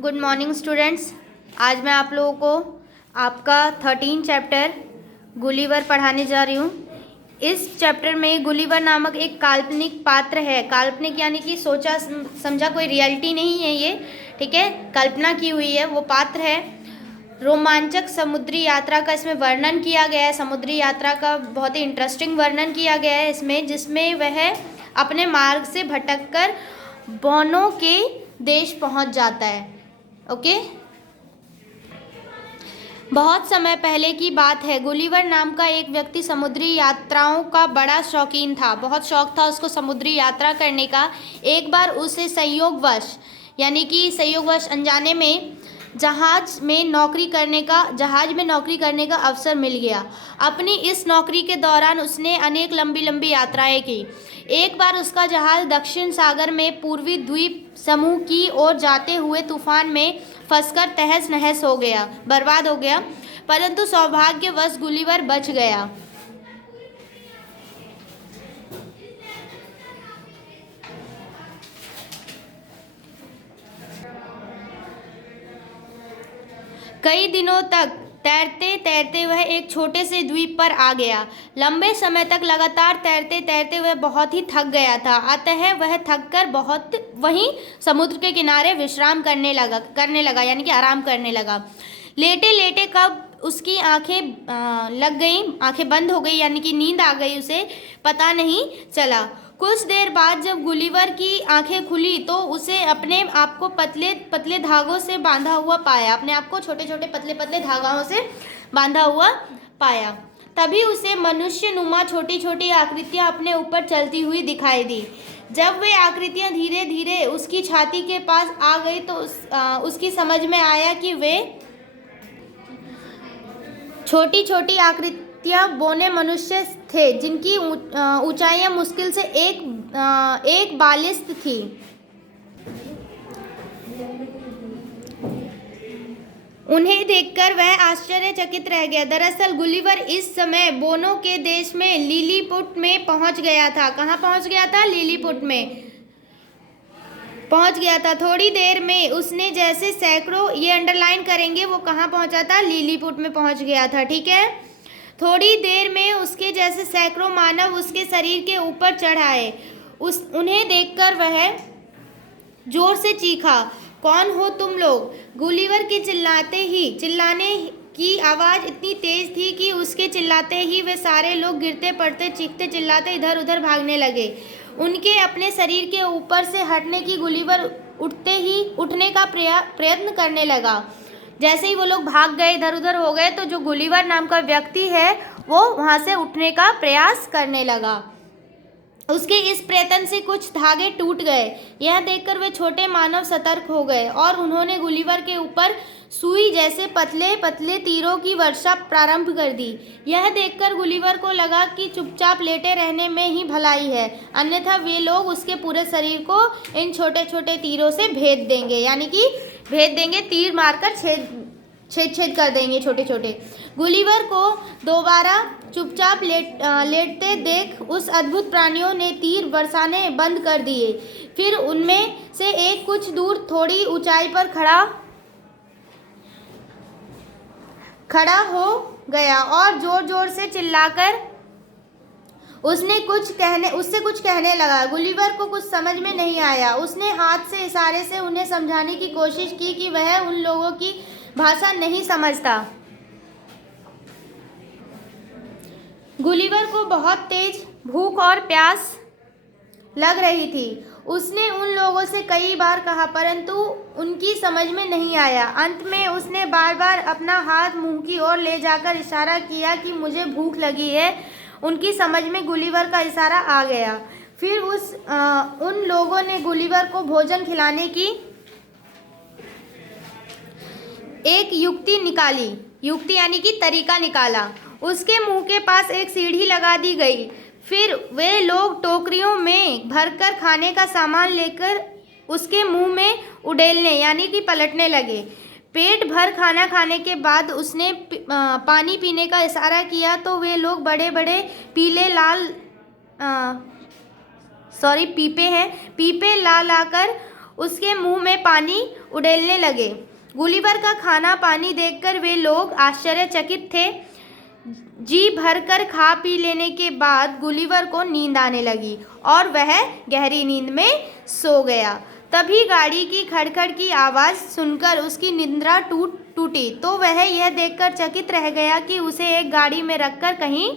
Good morning students. आज मैं आप लोगों को आपका 13 चैप्टर गुलिवर पढ़ाने जा रही हूँ। इस चैप्टर में गुलिवर नामक एक काल्पनिक पात्र है। काल्पनिक यानी कि सोचा समझा, कोई रियलिटी नहीं है ये, ठीक है, कल्पना की हुई है, वो पात्र है। रोमांचक समुद्री यात्रा का इसमें वर्णन किया गया है। समुद्री यात्रा का बहुत ही इंटरेस्टिंग वर्णन किया गया है इसमें, जिसमें वह अपने मार्ग से भटककर बोनो के देश पहुंच जाता है। ओके। बहुत समय पहले की बात है। गुलिवर नाम का एक व्यक्ति समुद्री यात्राओं का बड़ा शौकीन था। बहुत शौक था उसको समुद्री यात्रा करने का। एक बार उसे संयोगवश अनजाने में जहाज में नौकरी करने का अवसर मिल गया। अपनी इस नौकरी के दौरान उसने अनेक लंबी लंबी यात्राएं की। एक बार उसका जहाज दक्षिण सागर में पूर्वी द्वीप समूह की ओर जाते हुए तूफान में फंसकर तहस नहस हो गया, बर्बाद हो गया, परंतु सौभाग्यवश गुलिवर बच गया। कई दिनों तक तैरते तैरते वह एक छोटे से द्वीप पर आ गया। लंबे समय तक लगातार तैरते तैरते वह बहुत ही थक गया था। अतः वह थककर बहुत वहीं समुद्र के किनारे विश्राम करने लगा यानी कि आराम करने लगा। लेटे लेटे कब उसकी आंखें लग गईं, आंखें बंद हो गई यानी कि नींद आ गई, उसे पता नहीं चला। कुछ देर बाद जब गुलिवर की आंखें खुली तो उसे अपने आप को पतले पतले धागों से बांधा हुआ पाया। अपने आप को छोटे छोटे पतले पतले धागों से बांधा हुआ पाया। तभी उसे मनुष्य नुमा छोटी छोटी आकृतियां अपने ऊपर चलती हुई दिखाई दी। जब वे आकृतियां धीरे धीरे उसकी छाती के पास आ गई तो उसकी समझ में आया कि वे छोटी छोटी आकृतियां बौने मनुष्य थे, जिनकी ऊंचाइयां मुश्किल से एक बालिस्त थी। उन्हें देखकर वह आश्चर्यचकित रह गया। दरअसल गुलिवर इस समय बोनो के देश में लिलीपुट में पहुंच गया था। कहाँ पहुंच गया था? लिलीपुट में पहुंच गया था। थोड़ी देर में उसने जैसे सैकड़ों, ये अंडरलाइन करेंगे, वो कहाँ पहुंचा था? लिलीपुट में पहुंच गया था, ठीक है। थोड़ी देर में उसके जैसे सैकड़ों मानव उसके शरीर के ऊपर चढ़ आए। उन्हें देखकर वह जोर से चीखा, कौन हो तुम लोग? गुलिवर के चिल्लाने की आवाज़ इतनी तेज थी कि उसके चिल्लाते ही वे सारे लोग गिरते पड़ते चीखते चिल्लाते इधर उधर भागने लगे। उनके अपने शरीर के ऊपर से हटने की गुलिवर उठने का प्रयत्न करने लगा। जैसे ही वो लोग भाग गए, इधर उधर हो गए, तो जो गुलिवर नाम का व्यक्ति है वो वहाँ से उठने का प्रयास करने लगा। उसके इस प्रयत्न से कुछ धागे टूट गए। यह देखकर वे छोटे मानव सतर्क हो गए और उन्होंने गुलिवर के ऊपर सुई जैसे पतले पतले तीरों की वर्षा प्रारंभ कर दी। यह देखकर गुलिवर को लगा कि चुपचाप लेटे रहने में ही भलाई है, अन्यथा वे लोग उसके पूरे शरीर को इन छोटे छोटे तीरों से भेद देंगे, यानी कि भेद देंगे, तीर मारकर छेद कर देंगे छोटे छोटे। गुलिवर को दोबारा चुपचाप लेटते देख उस अद्भुत प्राणियों ने तीर बरसाने बंद कर दिए। फिर उनमें से एक कुछ दूर थोड़ी ऊंचाई पर खड़ा हो गया और जोर जोर से चिल्लाकर उससे कुछ कहने लगा। गुलिवर को कुछ समझ में नहीं आया। उसने हाथ से इशारे से उन्हें समझाने की कोशिश की कि वह उन लोगों की भाषा नहीं समझता। गुलिवर को बहुत तेज भूख और प्यास लग रही थी। उसने उन लोगों से कई बार कहा, परंतु उनकी समझ में नहीं आया। अंत में उसने बार बार अपना हाथ मुंह की ओर ले जाकर इशारा किया कि मुझे भूख लगी है। उनकी समझ में गुलिवर का इशारा आ गया। फिर उन लोगों ने गुलिवर को भोजन खिलाने की एक युक्ति यानी कि तरीका निकाला। उसके मुंह के पास एक सीढ़ी लगा दी गई। फिर वे लोग टोकरियों में भरकर खाने का सामान लेकर उसके मुंह में उड़ेलने यानी कि पलटने लगे। पेट भर खाना खाने के बाद उसने पानी पीने का इशारा किया तो वे लोग बड़े बड़े पीपे ला लाकर उसके मुंह में पानी उड़ेलने लगे। गुलिवर का खाना पानी देखकर वे लोग आश्चर्यचकित थे। जी भरकर खा पी लेने के बाद गुलिवर को नींद आने लगी और वह गहरी नींद में सो गया। तभी गाड़ी की खड़खड़ की आवाज़ सुनकर उसकी निद्रा टूटी तो वह यह देखकर चकित रह गया कि उसे एक गाड़ी में रखकर कहीं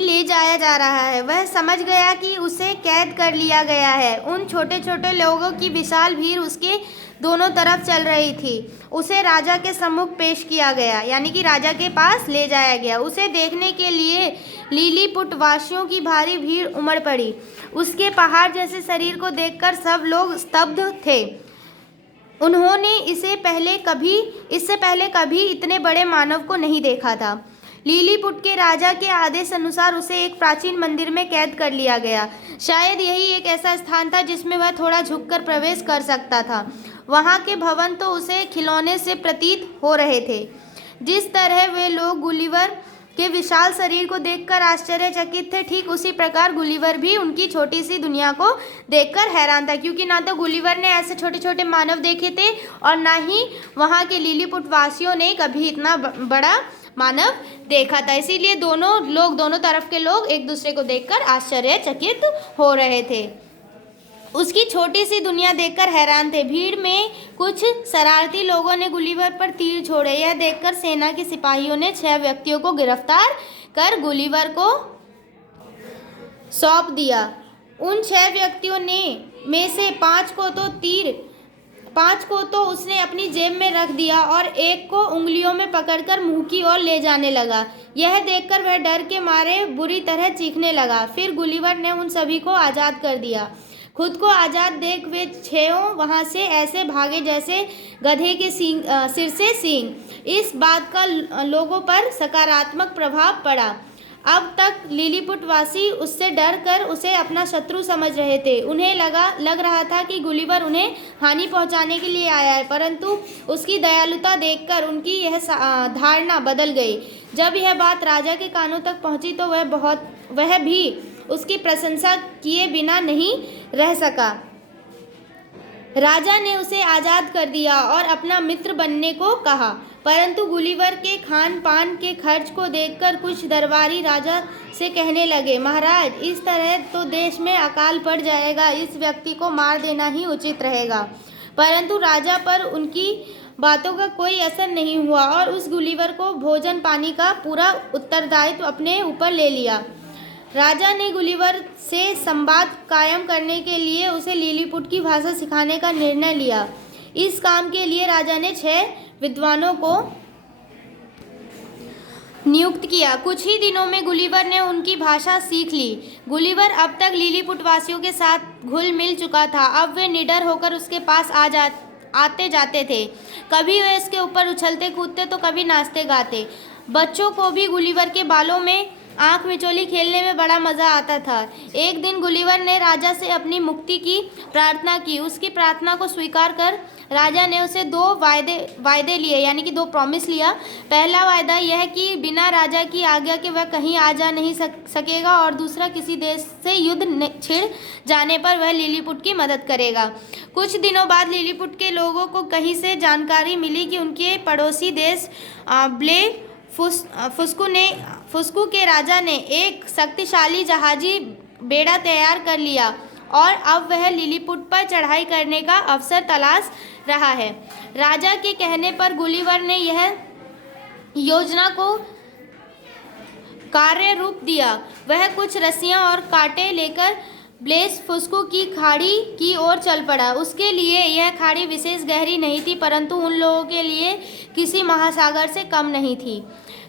ले जाया जा रहा है। वह समझ गया कि उसे कैद कर लिया गया है। उन छोटे छोटे लोगों की विशाल भीड़ उसके दोनों तरफ चल रही थी। उसे राजा के सम्मुख पेश किया गया, यानी कि राजा के पास ले जाया गया। उसे देखने के लिए लिलीपुट वासियों की भारी भीड़ उमड़ पड़ी। उसके पहाड़ जैसे शरीर को देखकर सब लोग स्तब्ध थे। उन्होंने इससे पहले कभी इतने बड़े मानव को नहीं देखा था। लिलीपुट के राजा के आदेश अनुसार उसे एक प्राचीन मंदिर में कैद कर लिया गया। शायद यही एक ऐसा स्थान था जिसमें वह थोड़ा झुककर प्रवेश कर सकता था। वहाँ के भवन तो उसे खिलौने से प्रतीत हो रहे थे। जिस तरह वे लोग गुलिवर के विशाल शरीर को देखकर आश्चर्यचकित थे, ठीक उसी प्रकार गुलिवर भी उनकी छोटी सी दुनिया को देखकर हैरान था, क्योंकि ना तो गुलिवर ने ऐसे छोटे छोटे मानव देखे थे और ना ही वहाँ के लिलीपुट वासियों ने कभी इतना बड़ा मानव देखा था। इसीलिए दोनों तरफ के लोग एक दूसरे को देखकर आश्चर्यचकित हो रहे थे। उसकी छोटी सी दुनिया देखकर हैरान थे। भीड़ में कुछ शरारती लोगों ने गुलिवर पर तीर छोड़े। यह देखकर सेना के सिपाहियों ने 6 व्यक्तियों को गिरफ्तार कर गुलिवर को सौंप दिया। उन 6 व्यक्तियों में से 5 को तो उसने अपनी जेब में रख दिया और एक को उंगलियों में पकड़कर मुंह की ओर ले जाने लगा। यह देखकर वह डर के मारे बुरी तरह चीखने लगा। फिर गुलिवर ने उन सभी को आज़ाद कर दिया। खुद को आज़ाद देख वे 6 वहाँ से ऐसे भागे जैसे गधे के सिर से सींग। इस बात का लोगों पर सकारात्मक प्रभाव पड़ा। अब तक लिलीपुट वासी उससे डर कर उसे अपना शत्रु समझ रहे थे। उन्हें लग रहा था कि गुलिवर उन्हें हानि पहुंचाने के लिए आया है, परंतु उसकी दयालुता देखकर उनकी यह धारणा बदल गई। जब यह बात राजा के कानों तक पहुंची तो वह भी उसकी प्रशंसा किए बिना नहीं रह सका। राजा ने उसे आज़ाद कर दिया और अपना मित्र बनने को कहा, परंतु गुलिवर के खान पान के खर्च को देखकर कुछ दरबारी राजा से कहने लगे, महाराज, इस तरह तो देश में अकाल पड़ जाएगा। इस व्यक्ति को मार देना ही उचित रहेगा। परंतु राजा पर उनकी बातों का कोई असर नहीं हुआ और उस गुलिवर को भोजन पानी का पूरा उत्तरदायित्व अपने ऊपर ले लिया। राजा ने गुलिवर से संवाद कायम करने के लिए उसे लिलीपुट की भाषा सिखाने का निर्णय लिया। इस काम के लिए राजा ने 6 विद्वानों को नियुक्त किया। कुछ ही दिनों में गुलिवर ने उनकी भाषा सीख ली। गुलिवर अब तक लिलीपुट वासियों के साथ घुल मिल चुका था। अब वे निडर होकर उसके पास आते जाते थे। कभी वे उसके ऊपर उछलते कूदते तो कभी नाचते गाते। बच्चों को भी गुलिवर के बालों में आँख मिचोली खेलने में बड़ा मज़ा आता था। एक दिन गुलिवर ने राजा से अपनी मुक्ति की प्रार्थना की। उसकी प्रार्थना को स्वीकार कर राजा ने उसे 2 वायदे लिए, यानी कि 2 प्रॉमिस लिया। पहला वायदा यह कि बिना राजा की आज्ञा के वह कहीं आ जा नहीं सकेगा और दूसरा, किसी देश से युद्ध छिड़ जाने पर वह लिलीपुट की मदद करेगा। कुछ दिनों बाद लिलीपुट के लोगों को कहीं से जानकारी मिली कि उनके पड़ोसी देश ब्ले फुस्कू के राजा ने एक शक्तिशाली जहाजी बेड़ा तैयार कर लिया और अब वह लिलीपुट पर चढ़ाई करने का अवसर तलाश रहा है। राजा के कहने पर गुलिवर ने यह योजना को कार्य रूप दिया। वह कुछ रस्सियां और कांटे लेकर ब्लेस फुस्कू की खाड़ी की ओर चल पड़ा। उसके लिए यह खाड़ी विशेष गहरी नहीं थी, परंतु उन लोगों के लिए किसी महासागर से कम नहीं थी।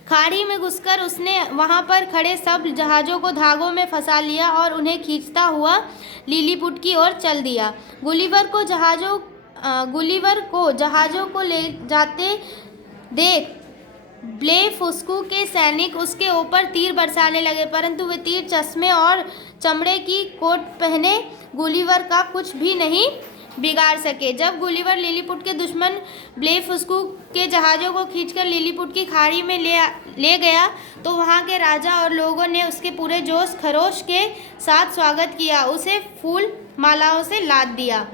खाड़ी में घुसकर उसने वहां पर खड़े सब जहाज़ों को धागों में फंसा लिया और उन्हें खींचता हुआ लिलीपुट की ओर चल दिया। गुलिवर को जहाज़ों को ले जाते देख ब्ले फुस्कू के सैनिक उसके ऊपर तीर बरसाने लगे, परंतु वे तीर चश्मे और चमड़े की कोट पहने गुलिवर का कुछ भी नहीं बिगाड़ सके। जब गुलिवर लिलीपुट के दुश्मन ब्लेफुस्कू के जहाज़ों को खींचकर लिलीपुट की खाड़ी में ले गया तो वहाँ के राजा और लोगों ने उसके पूरे जोश खरोश के साथ स्वागत किया, उसे फूल मालाओं से लाद दिया।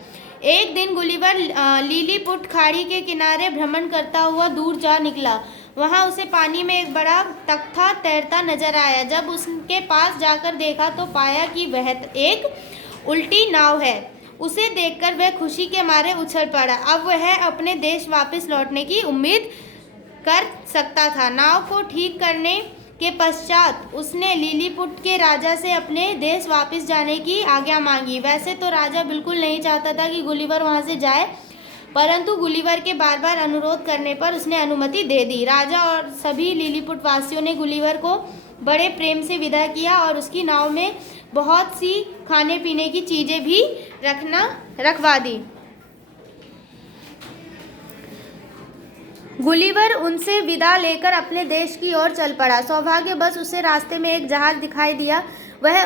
एक दिन गुलिवर लिलीपुट खाड़ी के किनारे भ्रमण करता हुआ दूर जा निकला। वहाँ उसे पानी में एक बड़ा तख्ता तैरता नजर आया। जब उसके पास जाकर देखा तो पाया कि वह एक उल्टी नाव है। उसे देखकर वह खुशी के मारे उछल पड़ा। अब वह अपने देश वापस लौटने की उम्मीद कर सकता था। नाव को ठीक करने के पश्चात उसने लिलीपुट के राजा से अपने देश वापस जाने की आज्ञा मांगी। वैसे तो राजा बिल्कुल नहीं चाहता था कि गुलिवर वहां से जाए, परंतु गुलिवर के बार बार अनुरोध करने पर उसने अनुमति दे दी। राजा और सभी लिलीपुट वासियों ने गुलिवर को बड़े प्रेम से विदा किया और उसकी नाव में बहुत सी खाने पीने की चीज़ें भी रखवा दी। गुलिवर उनसे विदा लेकर अपने देश की ओर चल पड़ा। सौभाग्यवश उसे रास्ते में एक जहाज़ दिखाई दिया। वह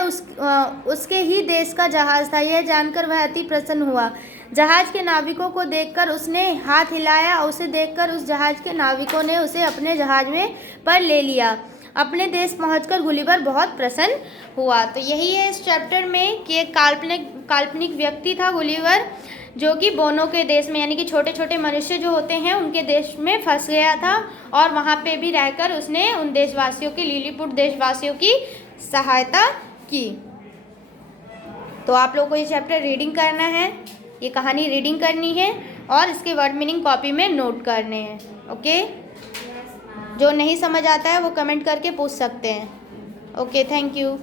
उसके ही देश का जहाज़ था। यह जानकर वह अति प्रसन्न हुआ। जहाज़ के नाविकों को देखकर उसने हाथ हिलाया। उसे देखकर उस जहाज़ के नाविकों ने उसे अपने जहाज़ में पर ले लिया। अपने देश पहुंचकर गुलिवर बहुत प्रसन्न हुआ। तो यही है इस चैप्टर में कि एक काल्पनिक व्यक्ति था गुलिवर, जो कि बोनो के देश में, यानी कि छोटे छोटे मनुष्य जो होते हैं उनके देश में फंस गया था और वहाँ पे भी रहकर उसने उन देशवासियों की, लिलीपुट देशवासियों की सहायता की। तो आप लोगों को ये चैप्टर रीडिंग करना है, ये कहानी रीडिंग करनी है और इसके वर्ड मीनिंग कॉपी में नोट करने हैं। ओके, जो नहीं समझ आता है वो कमेंट करके पूछ सकते हैं। Okay, thank you.